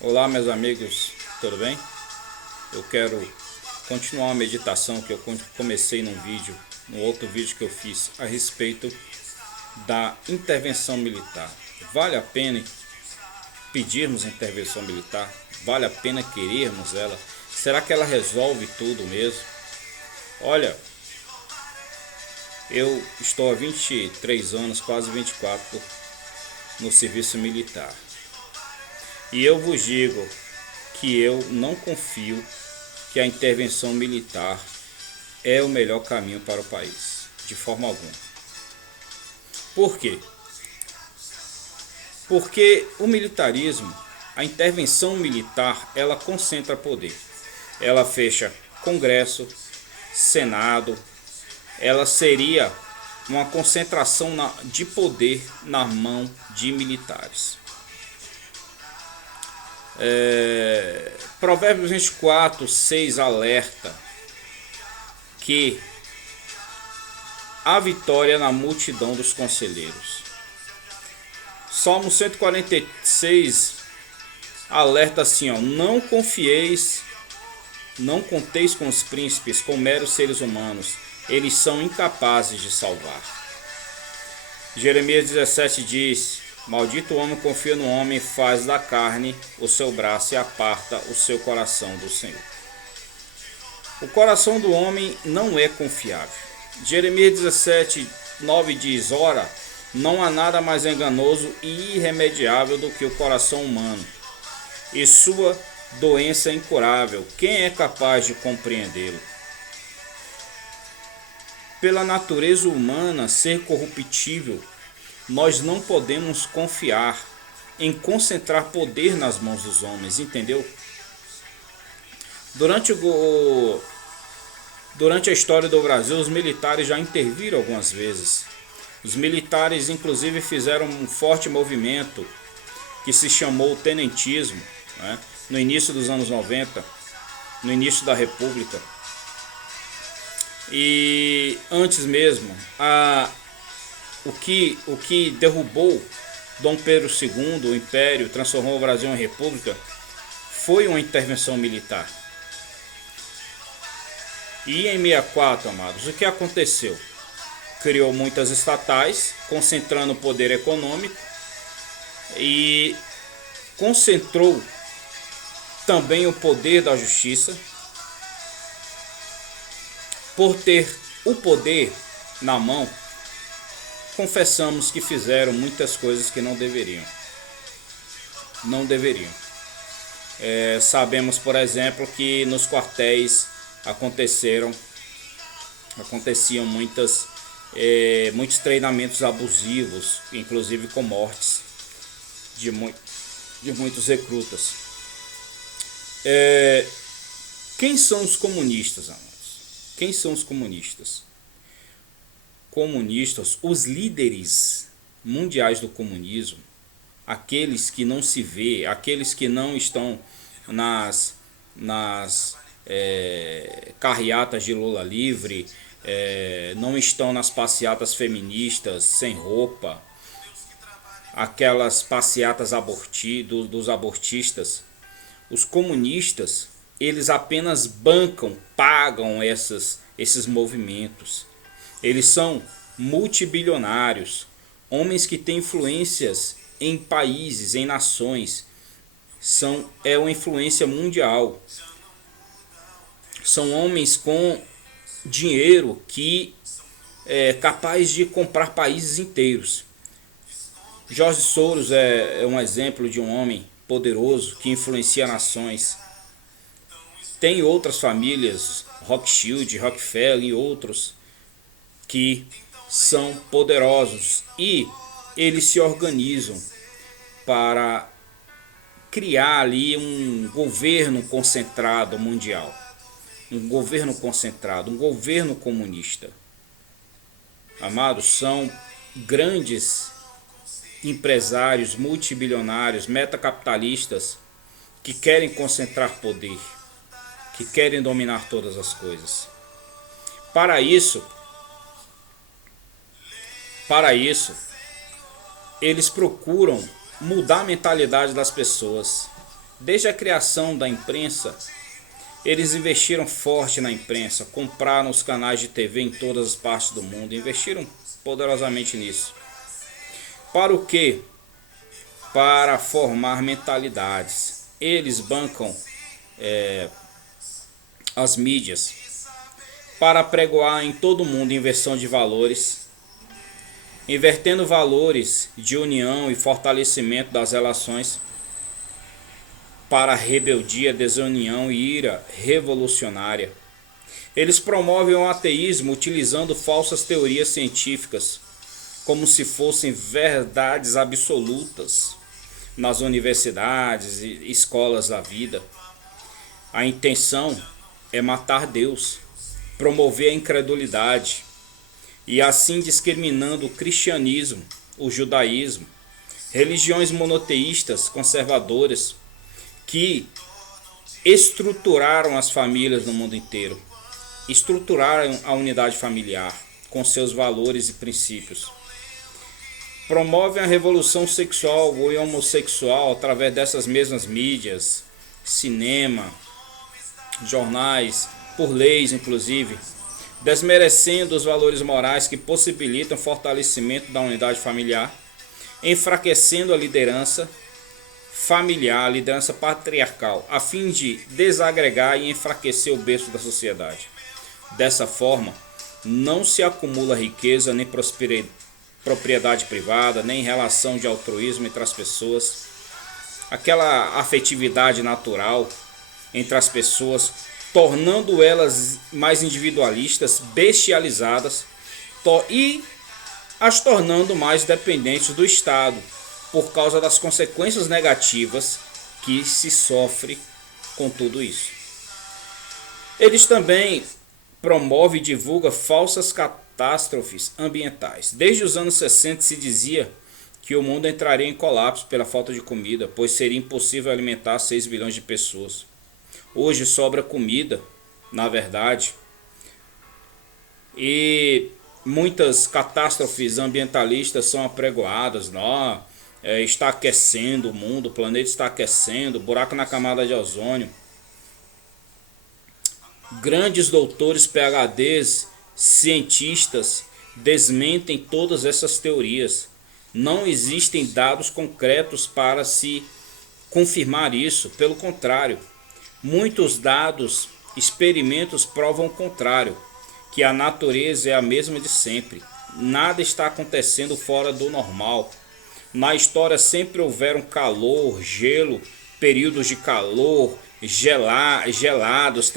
Olá, meus amigos, tudo bem? Eu quero continuar uma meditação que eu comecei num outro vídeo que eu fiz a respeito da intervenção militar. Vale a pena pedirmos intervenção militar? Vale a pena querermos ela? Será que ela resolve tudo mesmo? Olha, eu estou há 23 anos, quase 24, no serviço militar. E eu vos digo que eu não confio que a intervenção militar é o melhor caminho para o país, de forma alguma. Por quê? Porque o militarismo, a intervenção militar, ela concentra poder. Ela fecha Congresso, Senado, ela seria uma concentração de poder na mão de militares. Provérbios 24:6 alerta que há vitória na multidão dos conselheiros. Salmo 146 alerta assim, ó: não confieis, não conteis com os príncipes, com meros seres humanos, eles são incapazes de salvar. Jeremias 17 diz: maldito o homem que confia no homem, faz da carne o seu braço e aparta o seu coração do Senhor. O coração do homem não é confiável. Jeremias 17:9 diz: ora, não há nada mais enganoso e irremediável do que o coração humano, e sua doença é incurável. Quem é capaz de compreendê-lo? Pela natureza humana ser corruptível, nós não podemos confiar em concentrar poder nas mãos dos homens, entendeu? Durante a história do Brasil, os militares já interviram algumas vezes. Os militares, inclusive, fizeram um forte movimento que se chamou tenentismo, né? No início dos anos 90, no início da República. E antes mesmo, o que derrubou Dom Pedro II, o Império, transformou o Brasil em República, foi uma intervenção militar. E em 64, amados, o que aconteceu? Criou muitas estatais, concentrando o poder econômico, e concentrou também o poder da justiça. Por ter o poder na mão, confessamos que fizeram muitas coisas que não deveriam. Não deveriam. Sabemos, por exemplo, que nos quartéis aconteciam muitos treinamentos abusivos, inclusive com mortes de muitos recrutas. Quem são os comunistas, amados? Quem são os comunistas? Comunistas, os líderes mundiais do comunismo, aqueles que não se vê, aqueles que não estão nas carreatas de Lula livre, não estão nas passeatas feministas sem roupa, aquelas passeatas dos abortistas. Os comunistas, eles apenas pagam esses movimentos. Eles são multibilionários, homens que têm influências em países, em nações. É uma influência mundial. São homens com dinheiro que é capaz de comprar países inteiros. George Soros é um exemplo de um homem poderoso que influencia nações. Tem outras famílias, Rothschild, Rockefeller e outros, que são poderosos e eles se organizam para criar ali um governo concentrado mundial, um governo concentrado, um governo comunista. Amados, são grandes empresários multibilionários, metacapitalistas, que querem concentrar poder, que querem dominar todas as coisas. Para isso, eles procuram mudar a mentalidade das pessoas. Desde a criação da imprensa, eles investiram forte na imprensa, compraram os canais de TV em todas as partes do mundo, investiram poderosamente nisso. Para o quê? Para formar mentalidades. Eles bancam as mídias para pregoar em todo mundo inversão de valores, invertendo valores de união e fortalecimento das relações para rebeldia, desunião e ira revolucionária. Eles promovem o ateísmo utilizando falsas teorias científicas como se fossem verdades absolutas nas universidades e escolas da vida. A intenção é matar Deus, promover a incredulidade e assim discriminando o cristianismo, o judaísmo, religiões monoteístas conservadoras que estruturaram as famílias no mundo inteiro, estruturaram a unidade familiar com seus valores e princípios. Promovem a revolução sexual ou homossexual através dessas mesmas mídias, cinema, jornais, por leis inclusive, desmerecendo os valores morais que possibilitam o fortalecimento da unidade familiar, enfraquecendo a liderança familiar, a liderança patriarcal, a fim de desagregar e enfraquecer o berço da sociedade. Dessa forma, não se acumula riqueza nem propriedade privada, nem relação de altruísmo entre as pessoas. Aquela afetividade natural entre as pessoas, tornando elas mais individualistas, bestializadas e as tornando mais dependentes do Estado, por causa das consequências negativas que se sofre com tudo isso. Eles também promovem e divulgam falsas catástrofes ambientais. Desde os anos 60 se dizia que o mundo entraria em colapso pela falta de comida, pois seria impossível alimentar 6 bilhões de pessoas. Hoje sobra comida, na verdade, e muitas catástrofes ambientalistas são apregoadas. Está aquecendo o mundo, o planeta está aquecendo, buraco na camada de ozônio. Grandes doutores, PhDs, cientistas desmentem todas essas teorias. Não existem dados concretos para se confirmar isso. Pelo contrário, muitos dados, experimentos provam o contrário, que a natureza é a mesma de sempre. Nada está acontecendo fora do normal. Na história sempre houveram calor, gelo, períodos de calor, gelados,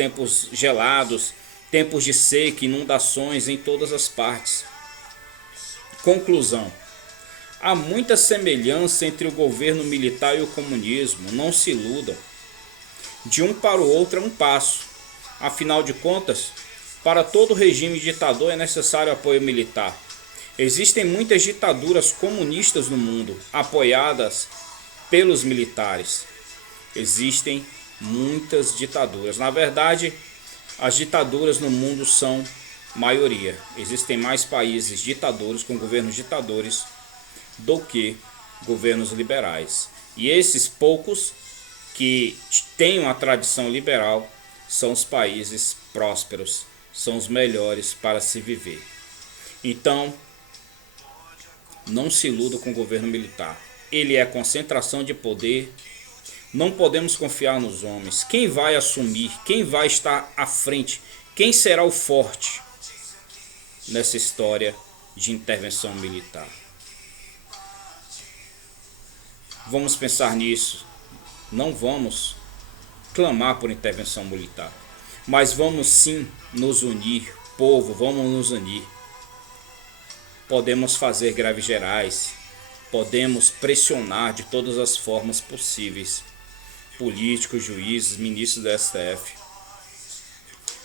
tempos de seca, inundações em todas as partes. Conclusão: há muita semelhança entre o governo militar e o comunismo. Não se iludam. De um para o outro é um passo. Afinal de contas, para todo regime ditador é necessário apoio militar. Existem muitas ditaduras comunistas no mundo, apoiadas pelos militares. Existem muitas ditaduras. Na verdade, as ditaduras no mundo são maioria. Existem mais países ditadores com governos ditadores do que governos liberais. E esses poucos que têm uma tradição liberal são os países prósperos, são os melhores para se viver. Então, não se iluda com o governo militar. Ele é concentração de poder. Não podemos confiar nos homens. Quem vai assumir? Quem vai estar à frente? Quem será o forte nessa história de intervenção militar? Vamos pensar nisso. Não vamos clamar por intervenção militar, mas vamos sim nos unir. Povo, vamos nos unir. Podemos fazer greves gerais, podemos pressionar de todas as formas possíveis políticos, juízes, ministros do STF,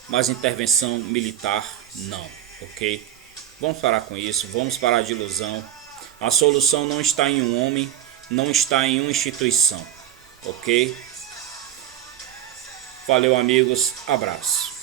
mas intervenção militar não, ok? Vamos parar com isso, vamos parar de ilusão. A solução não está em um homem, não está em uma instituição, ok? Valeu, amigos, abraço.